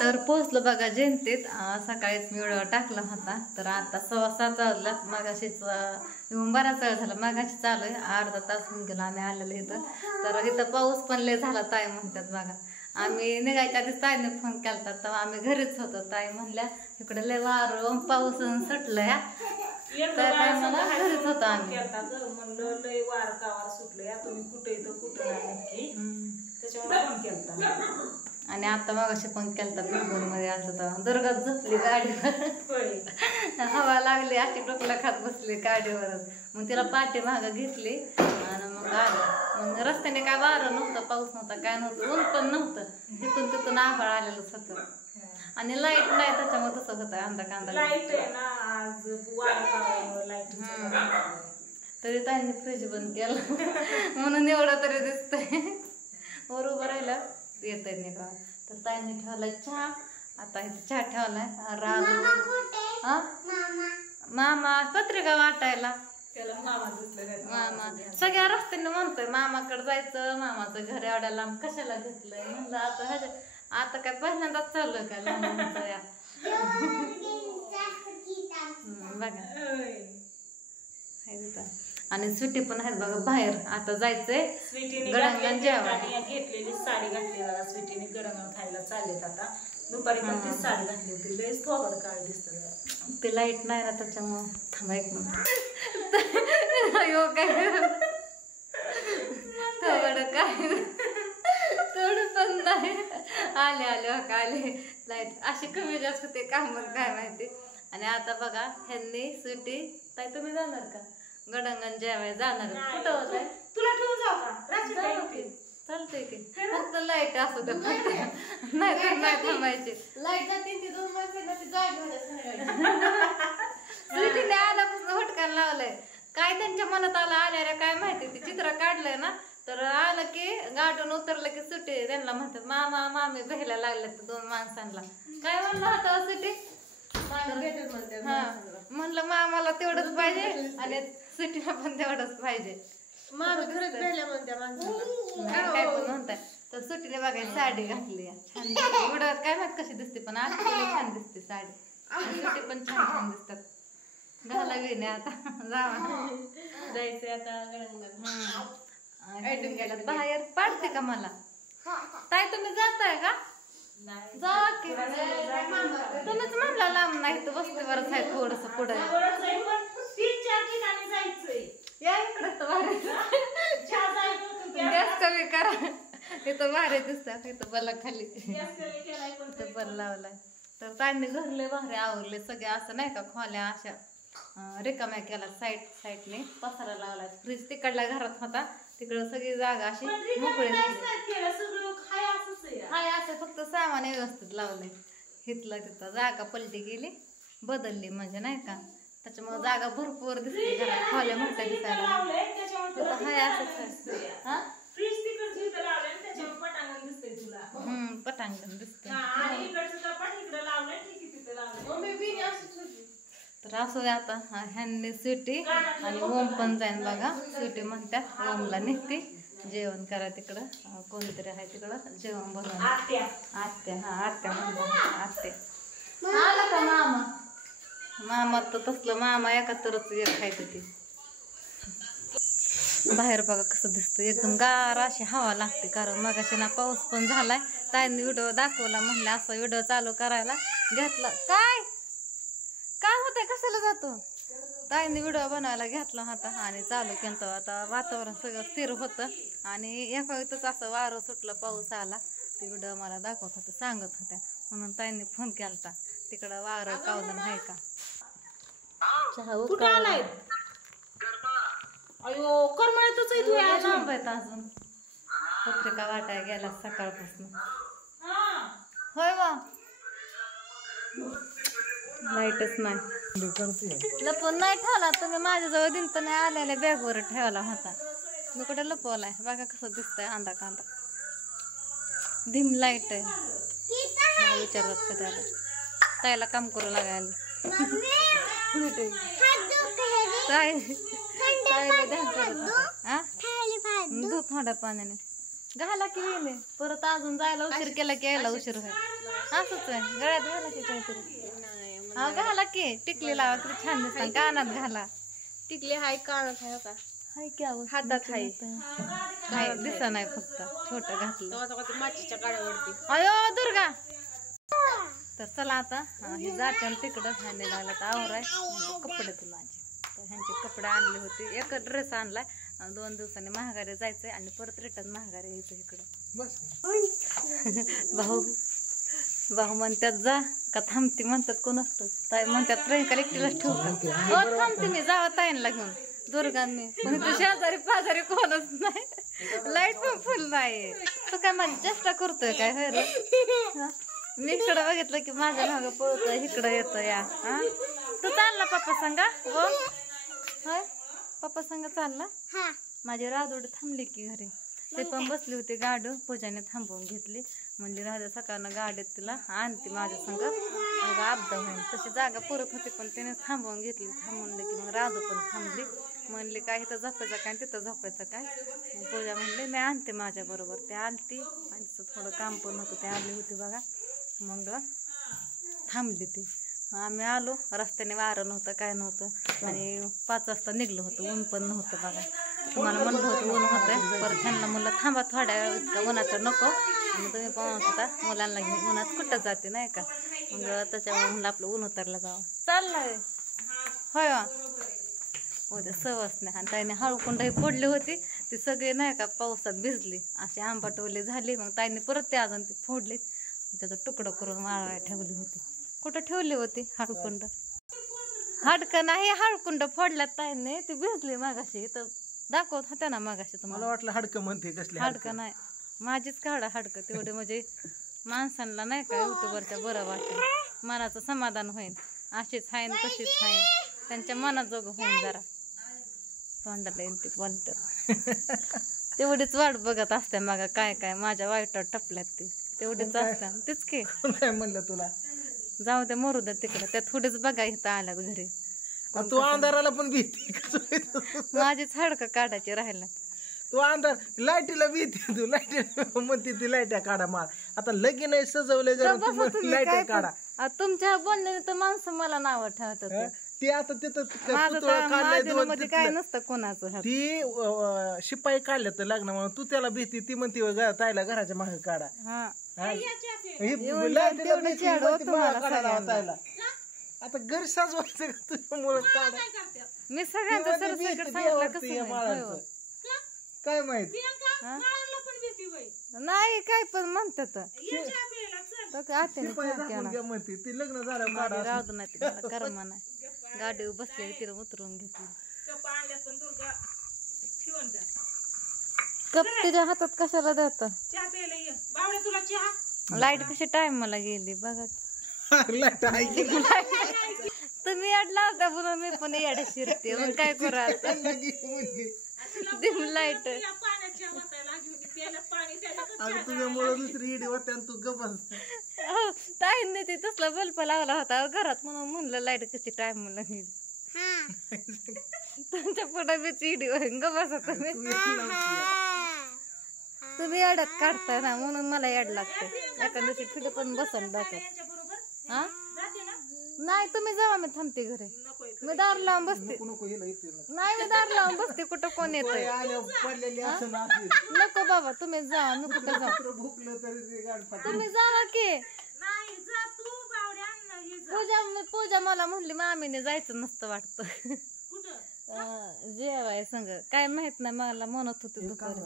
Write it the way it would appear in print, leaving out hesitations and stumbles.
तर पोहोचलो बघा जयंतीत. सकाळीच मी व्हिडिओ टाकला होता. तर आता 6:15 वाजल्यात. मगाशीच येऊन बराच वेळ झाला. मगाशी चालू आहे, अर्धा तास होऊन गेला आम्ही आलेलो इथं. तर इथं पाऊस पण लय झाला ताई म्हणतात बघा. आम्ही निघायच्या आधीच ताईने फोन केला तेव्हा आम्ही घरीच होतो. ताई म्हणल्या इकडे लय वारं पाऊस सुटलंय. तर काय म्हणा घरीच होतो आम्ही. म्हणलं लय वार कावार सुटलंय, तुम्ही कुठे येतो कुठं नाही त्याच्यामुळे फोन केलता. आणि आता मग अशी पण केलता मध्ये आलता तेव्हा दुर्गात झोपली गाडीवर. हवा लागली अशी टोकला खात बसली गाडीवरच. मग तिला पाठी मागं घेतली आणि मग आलं. मग रस्त्याने काय वारं नव्हतं, पाऊस नव्हता, काय नव्हतं, ऊन पण नव्हतं. तिथून तिथून आभाळ आलेलंच होतं. आणि लाईट नाही त्याच्यामुळे तसं होतं अंधा कांदा. लाईट आहे ना आज लाईट. तरी त्यांनी फ्रीज बंद केला म्हणून एवढं तरी दिसतंय. वर उभं राहिलं येत नाही का. तर ताईंनी ठेवलाय चहा. आता इथे चहा ठेवलाय. राजू मामा पत्रिका वाटायला. मामा सगळ्या रस्त्याने म्हणतोय मामाकडे जायचं, मामाचं घर एवढ्या लांब कशाला घेतलंय. म्हणलं आता काय पहिल्यांदाच चाललं काय लांब म्हणतो या. बघा आणि सुट्टी पण आहेत बघा बाहेर. आता जायचंय गडंगण जेवायला. घेतलेली साडी घातली बघा स्वीटीने. गडंगण खायला चाललेत आता. दुपारी पण तीच साडी घातली होती. लयच थोडं काळ दिसत. ते लाईट नाही ना त्याच्यामुळं. थांबा एक मिनिट. अयो काय थोडं काय थोडं पण नाही. आले हो का आले. लाईट अशी कमी जास्त होते काम काय माहिती. आणि आता बघा ह्यांनी सुट्टी. ताई तुम्ही जाणार का गडंगण जेवायला? जाणार कुठं होत आहे? तुला ठेवून जाऊ का? चालतंय की फक्त लाईट असू दे. नाही तर नाही थांबायची. लाईट जाते ती 2 सुट्टीने आल्यापासून हुटकान लावलंय. काय त्यांच्या मनात आलं आल्या काय माहिती. ते चित्र काढलंय ना तर आलं की गाडून उतरलं की सुट्टी त्यांना म्हणतात मामा मामी भेटायला लागले 2 माणसांना. काय म्हणलं होतं सुट्टी? म्हणलं मामाला तेवढंच पाहिजे आणि सुट्टीला पण तेवढंच पाहिजे. मामी घरात राहिल्या म्हणत्या माणसाला काय पण म्हणताय. तर सुट्टीने बघायला साडी घातली छान दिसते. उडवत काय माहित कशी दिसते पण आता छान दिसते साडी. सुट्टी पण छान छान दिसतात. घालावी नाही आता. जावा जायचंय आता गेला बाहेर पाडते का मला. ताई तुम्ही जाताय का? जा की तुम्हीच म्हणला लांब नाही तर वस्तीवरच आहे थोडस पुढे. या इकडे तर भारी गॅस कमी करा. इथं भारी दिसत. इथं बला खाली इथं बल लावलाय. तर ताईंनी घरले भारी आवरले सगळे. असं नाही का खोल्या अशा रिकाम्या केला. साईडने पसारा लावलाय. फ्रीज तिकडल्या घरात होता तिकडं सगळी जागा अशी मोकळी हाय. असं फक्त सामान व्यवस्थित लावलंय. हिथलं तिथं जागा पलटी गेली बदलली म्हणजे नाही का. त्याच्यामुळे जागा भरपूर दिसते घरात. खोल्या मोठ्या दिसायला हाय असंच. पटांगण दिसते. तर असू दे आता. ह्यांनी स्वीटी आणि ओम पण जाईन बघा. स्वीटी म्हणतात ओमला निघते जेवण करा तिकडं. कोणीतरी आहे तिकडं जेवण बनवून. आत्या आत्या म्हणतात. आत्या आला का मामा? मामा तर तसलं मामा एकातरच एक खायचं ते. बाहेर बघा कसं दिसतं. एकदम गार अशी हवा लागते. कारण मगाशी ना पाऊस पण झालाय. ताईंनी व्हिडिओ दाखवला. म्हणलं असं व्हिडिओ चालू करायला घेतला. काय होतंय कशाला जातो. ताईंनी व्हिडिओ बनवायला घेतला होता आणि चालू केलं. आता वातावरण सगळं स्थिर होतं आणि एका इथंच असं वारं सुटलं पाऊस आला. ते व्हिडिओ मला दाखवत होते सांगत होत्या म्हणून ताईंनी फोन केलता. तिकडं वारं कावदन आहे का. चहा उकळलाय. अयो करमळतच अजून पत्रिका वाटायला गेला सकाळपासून. होय वा लाईटच नाही. लपवून नाही ठेवला तुम्ही. माझ्याजवळ दिन पण नाही आलेल्या बॅगवर ठेवला होता. मी कुठे लपवलाय. बघा कसं दिसतंय अंधा कांदा. धिम लाईट आहे. मला विचारतात का त्याला. ताईला काम करू लागायला. दूध थोड्या पाण्याने घाला की गेले परत. अजून जायला उशीर केला की यायला उशीर होईल. असंच आहे गळ्यात घाला की काहीतरी हा घाला की टिकली लावा किती छान दिसत कानात घाला टिकली हाय कानात आहे का हाय की आवाज हातात हाय नाही दिसा नाही फक्त छोटं घातलं माचीच्या काड्यावरती अयो दुर्गा तर चला आता हे जाते तिकडं ह्याने लागला तर आवराय कपडे तुला तर ह्यांचे कपडे आणले होते एक ड्रेस आणलाय 2 दिवसांनी महागारी जायचंय आणि परत रिटर्न महागारी यायचं इकडं भाऊ म्हणतात जा का थांबते म्हणतात कोण असतं ताई म्हणतात प्रियंका एकटीलाच ठेवतात हो थांबते मी जावा ताईंना घेऊन दुर्गा मी पण तू शेजारी पाजारी कोणच नाही लाईट पण फुल नाही तू काय माझी चेष्टा करतोय काय होय रे मी इकडं बघितलं की माझ्या मागं पळतोय इकडं येतो या हा तू चालला पप्पा सांगा व होय पप्पा सांगा चालला माझी राजोडी थांबली की घरी ते पण बसली होती गाडी पूजाने थांबवून घेतली म्हणजे राजा सकाळनं गाडीत तिला आणते माझ्या संग मग अपदा होईल तशी जागा पुरत होती पण तिने थांबवून घेतली थांबवून की मग राजू पण थांबली म्हणली काय इथं झोपायचं काय तिथं झोपायचं काय मग पूजा म्हणली मी आणते माझ्या बरोबर ते आलती आणि थोडं काम पण होतं ते आली होती बघा मग थांबली ती आम्ही आलो रस्त्याने वारं नव्हतं काय नव्हतं आणि 5 वाजता निघलो होतो ऊन पण नव्हतं बघा तुम्हाला म्हणलं होतं ऊन होतं परत त्यांना म्हणलं थांबा थोड्या वेळ इतका उन्हाचं नको आणि तुम्ही पण होता मुलांना घेऊन उन्हात कुठं जाते नाही का मग त्याच्यामुळे म्हणलं आपलं ऊन उतरलं जावं चाललंय होय उद्या सवस नाही आणि ताईने हळूकुंडाही फोडली होती ती सगळी नाही का पावसात भिजली अशी आंबाटवली झाली मग ताईने परत ते अजून ती फोडली त्याचं तुकडं करून वाळवाय ठेवली होती कुठं ठेवली होती हळकुंड हाडकं नाही हळकुंड फोडल्यात ताईने ती भिजली मागाशी तर दाखवत होत्या ना मागाशी तुम्हाला वाटलं हाडकं म्हणते कसली हाडकं नाही माझीच काढा हाडकं तेवढे म्हणजे माणसांना नाही का युट्यूबवरच्या बरं वाटेल मनाचं समाधान होईल अशीच हाय तशीच हाय त्यांच्या मनाजोगं होऊन जरा तोंडाला येईल ते बोलतात तेवढीच वाट बघत असते मागा काय काय माझ्या वाईटावर टपल्यात ती तेवढीच असते तीच की काय म्हणलं तुला जाऊ दे मरू दे तिकडे त्या थोडीच बघा इथं आल्यात घरी तू अंधाराला पण भीती माझीच हाडकं काढायची राहिला तू अंधार लाईटीला भीती तू लाईट म्हणते ती लाईट्या काढा मार आता लगीन आहे सजवले लाईट्या काढा तुमच्या बोलण्याने तर माणसं मला नाव ठेवतात ती आता तिथं मध्ये काय नसतं कोणाचं ती शिपाई काढल्या तर लग्न म्हणून तू त्याला भीती ती म्हणते ताईला घराच्या मागे काढा आता घर साजवायचं तुझ्यामुळे काढा मी सगळ्यांचं सरसकट सांगितलं कसं काय माहित नाही काय पण म्हणतात म्हणते ती लग्न झालं राहू नाही तिला कर्म नाही गाडी बसलेली तिला उतरून घेतली कप तिच्या हातात कशाला देत लाईट कशी टाइम मला गेली बघा तुम्ही अडला होता म्हणून मी पण येड्या शिरते मग काय करू आता डिम लाईट तुझ्यामुळे दुसरी इडी होते आणि तू गप्प ताईंनी ती तसला बल्ब लावला होता घरात म्हणून म्हणलं लाईट कशी टाइम मला गेली तुमच्या पुढे मी चिडी होईन ग बसा तुम्ही अडत काढता ना म्हणून मला याड लागतं एखाद्या दिवशी फिट पण बसन डोक्यात हा नाही तुम्ही जावा मी थांबते घरी मी दार लावून बसते नाही मी दार लावून बसते कुठं कोण येत नको बाबा तुम्ही जावा मी कुठं जाऊ तुम्ही जावा की पूजा मला म्हणली मामीने जायचं नसतं वाटतं जेवाय संग काय माहित नाही मला म्हणत होते दुपारी